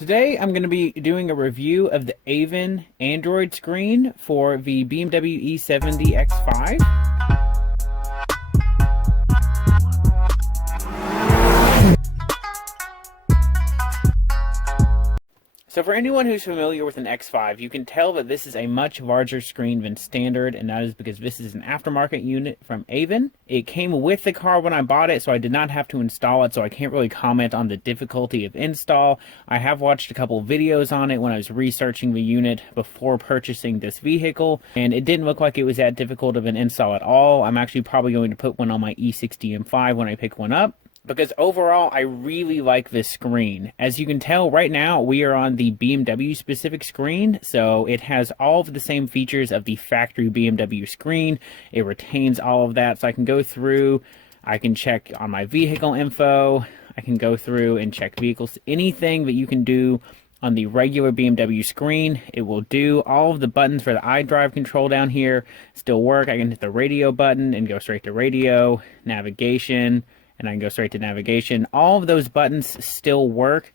Today I'm going to be doing a review of the AVIN Android screen for the BMW E70 X5. So for anyone who's familiar with an X5, you can tell that this is a much larger screen than standard, and that is because this is an aftermarket unit from AVIN. It came with the car when I bought it, so I did not have to install it, so I can't really comment on the difficulty of install. I have watched a couple of videos on it when I was researching the unit before purchasing this vehicle, and it didn't look like it was that difficult of an install at all. I'm actually probably going to put one on my E60 M5 when I pick one up, because overall I really like this screen. As you can tell right now, we are on the BMW specific screen, so it has all of the same features of the factory BMW screen. It retains all of that, so I can go through, I can check on my vehicle info, I can go through and check vehicles. Anything that you can do on the regular BMW screen, it will do. All of the buttons for the Idrive control down here still work. I can hit the radio button and go straight to radio, navigation, and I can go straight to navigation. All of those buttons still work.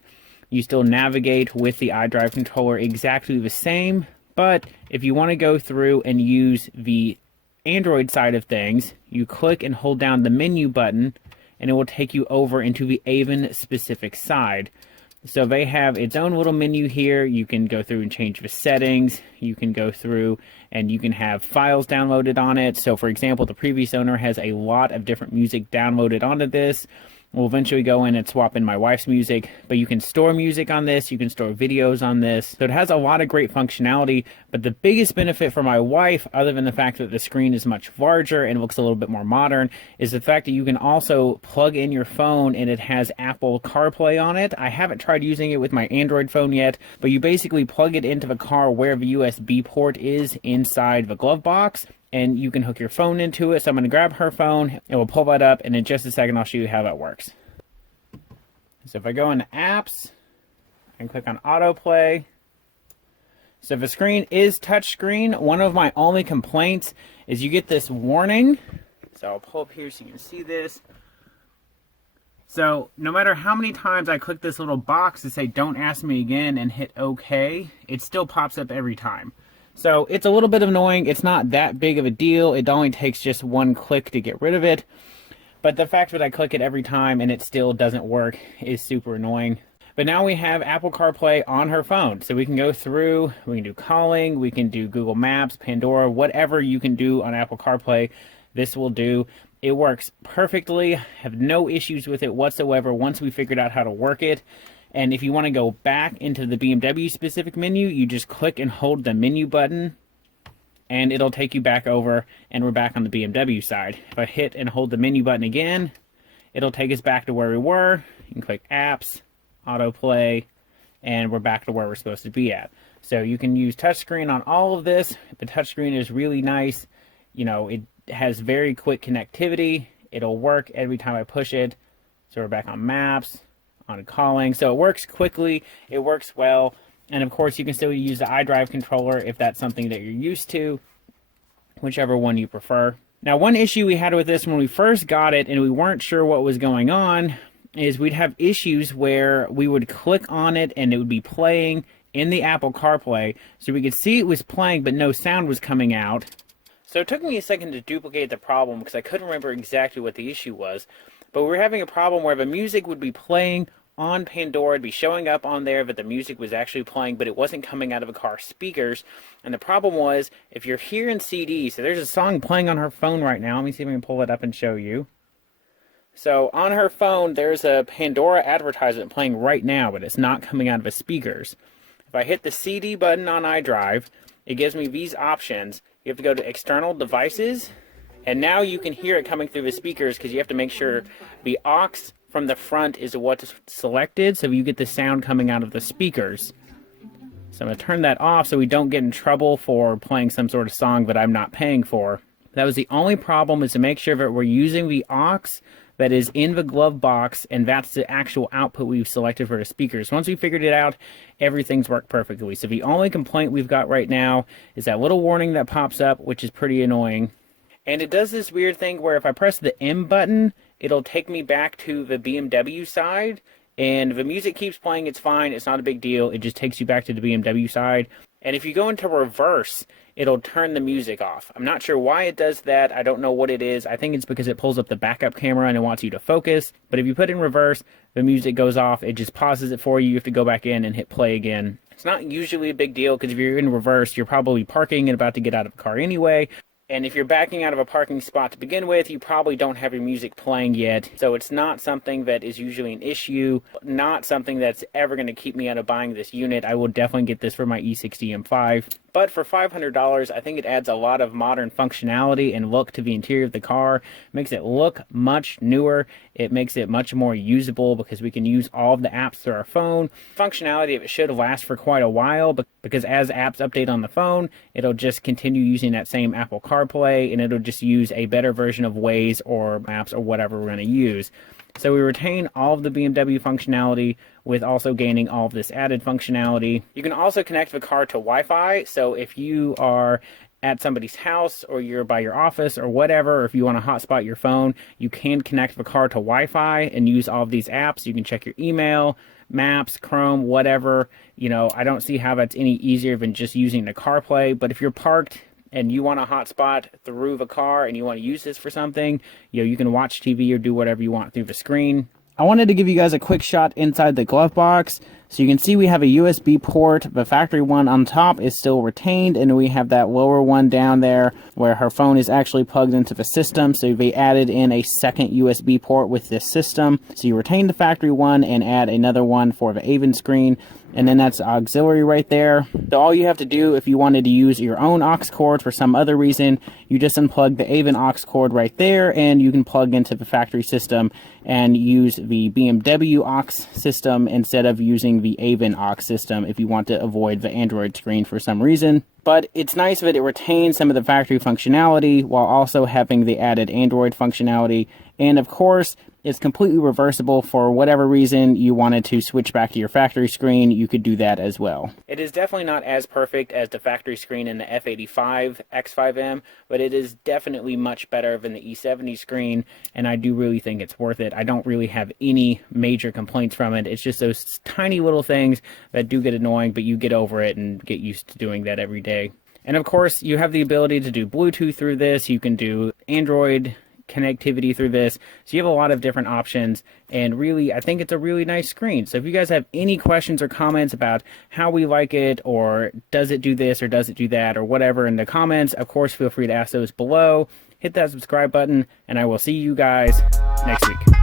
You still navigate with the Idrive controller exactly the same, but if you want to go through and use the Android side of things, you click and hold down the menu button, and it will take you over into the AVIN specific side. So they have its own little menu here. You can go through and change the settings. You can go through and you can have files downloaded on it. So for example, the previous owner has a lot of different music downloaded onto this. We'll eventually go in and swap in my wife's music, but you can store music on this, you can store videos on this. So it has a lot of great functionality, but the biggest benefit for my wife, other than the fact that the screen is much larger and looks a little bit more modern, is the fact that you can also plug in your phone and it has Apple Carplay on it. I haven't tried using it with my Android phone yet, but you basically plug it into the car where the USB port is inside the glove box, and you can hook your phone into it. So I'm going to grab her phone, and we'll pull that up, and in just a second I'll show you how that works. So if I go into apps and click on autoplay, so if the screen is touchscreen, one of my only complaints is you get this warning. So I'll pull up here so you can see this. So no matter how many times I click this little box to say don't ask me again and hit OK, it still pops up every time. So it's a little bit annoying. It's not that big of a deal. It only takes just one click to get rid of it. But the fact that I click it every time and it still doesn't work is super annoying. But now we have Apple CarPlay on her phone. So we can go through, we can do calling, we can do Google Maps, Pandora, whatever you can do on Apple CarPlay, this will do. It works perfectly. Have no issues with it whatsoever once we figured out how to work it. And if you want to go back into the BMW specific menu, you just click and hold the menu button, and it'll take you back over, and we're back on the BMW side. If I hit and hold the menu button again, it'll take us back to where we were. You can click apps, autoplay, and we're back to where we're supposed to be at. So you can use touchscreen on all of this. The touchscreen is really nice. You know, it has very quick connectivity. It'll work every time I push it. So we're back on maps, on calling. So it works quickly, it works well, and of course you can still use the Idrive controller if that's something that you're used to, whichever one you prefer. Now, one issue we had with this when we first got it and we weren't sure what was going on is we'd have issues where we would click on it and it would be playing in the Apple CarPlay, so we could see it was playing but no sound was coming out. So it took me a second to duplicate the problem because I couldn't remember exactly what the issue was. But we were having a problem where the music would be playing on Pandora, it'd be showing up on there that the music was actually playing, but it wasn't coming out of the car speakers. And the problem was, if you're hearing CDs, so there's a song playing on her phone right now. Let me see if I can pull it up and show you. So on her phone, there's a Pandora advertisement playing right now, but it's not coming out of the speakers. If I hit the CD button on iDrive, it gives me these options. You have to go to external devices, and now you can hear it coming through the speakers because you have to make sure the aux from the front is what's selected, so you get the sound coming out of the speakers. So I'm going to turn that off so we don't get in trouble for playing some sort of song that I'm not paying for. That was the only problem, is to make sure that we're using the aux that is in the glove box, and that's the actual output we've selected for the speakers. Once we figured it out, everything's worked perfectly. So the only complaint we've got right now is that little warning that pops up, which is pretty annoying. And it does this weird thing where if I press the M button, it'll take me back to the BMW side, And if the music keeps playing, it's fine. It's not a big deal. It just takes you back to the BMW side. And if you go into reverse, it'll turn the music off. I'm not sure why it does that. I don't know what it is. I think it's because it pulls up the backup camera and it wants you to focus. But if you put it in reverse, the music goes off. It just pauses it for you. You have to go back in and hit play again. It's not usually a big deal because if you're in reverse, you're probably parking and about to get out of the car anyway. And if you're backing out of a parking spot to begin with, you probably don't have your music playing yet. So it's not something that is usually an issue, not something that's ever going to keep me out of buying this unit. I will definitely get this for my E60 M5. But for $500, I think it adds a lot of modern functionality and look to the interior of the car. It makes it look much newer. It makes it much more usable because we can use all of the apps through our phone. Functionality of it should last for quite a while, but because as apps update on the phone, it'll just continue using that same Apple Carplay, and it'll just use a better version of Waze or Maps or whatever we're going to use. So we retain all of the BMW functionality with also gaining all of this added functionality. You can also connect the car to Wi-Fi. So if you are at somebody's house or you're by your office or whatever, or if you want to hotspot your phone, you can connect the car to Wi-Fi and use all of these apps. You can check your email, Maps, Chrome, whatever. You know, I don't see how that's any easier than just using the CarPlay. But if you're parked and you want to hotspot through the car and you want to use this for something, you know, you can watch TV or do whatever you want through the screen. I wanted to give you guys a quick shot inside the glove box. So you can see we have a USB port. The factory one on top is still retained, and we have that lower one down there where her phone is actually plugged into the system. So they added in a second USB port with this system. So you retain the factory one and add another one for the AVIN screen. And then that's auxiliary right there. So all you have to do if you wanted to use your own aux cord for some other reason, you just unplug the AVIN aux cord right there, and you can plug into the factory system and use the BMW aux system instead of using the AVIN aux system if you want to avoid the Android screen for some reason. But it's nice that it retains some of the factory functionality while also having the added Android functionality. And of course, it's completely reversible. For whatever reason you wanted to switch back to your factory screen, you could do that as well. It is definitely not as perfect as the factory screen in the F85 X5M, but it is definitely much better than the E70 screen, and I do really think it's worth it. I don't really have any major complaints from it. It's just those tiny little things that do get annoying, but you get over it and get used to doing that every day. And of course, you have the ability to do Bluetooth through this. You can do Android connectivity through this, so you have a lot of different options, and really I think it's a really nice screen. So if you guys have any questions or comments about how we like it, or does it do this or does it do that or whatever in the comments, of course feel free to ask those below. Hit that subscribe button, and I will see you guys next week.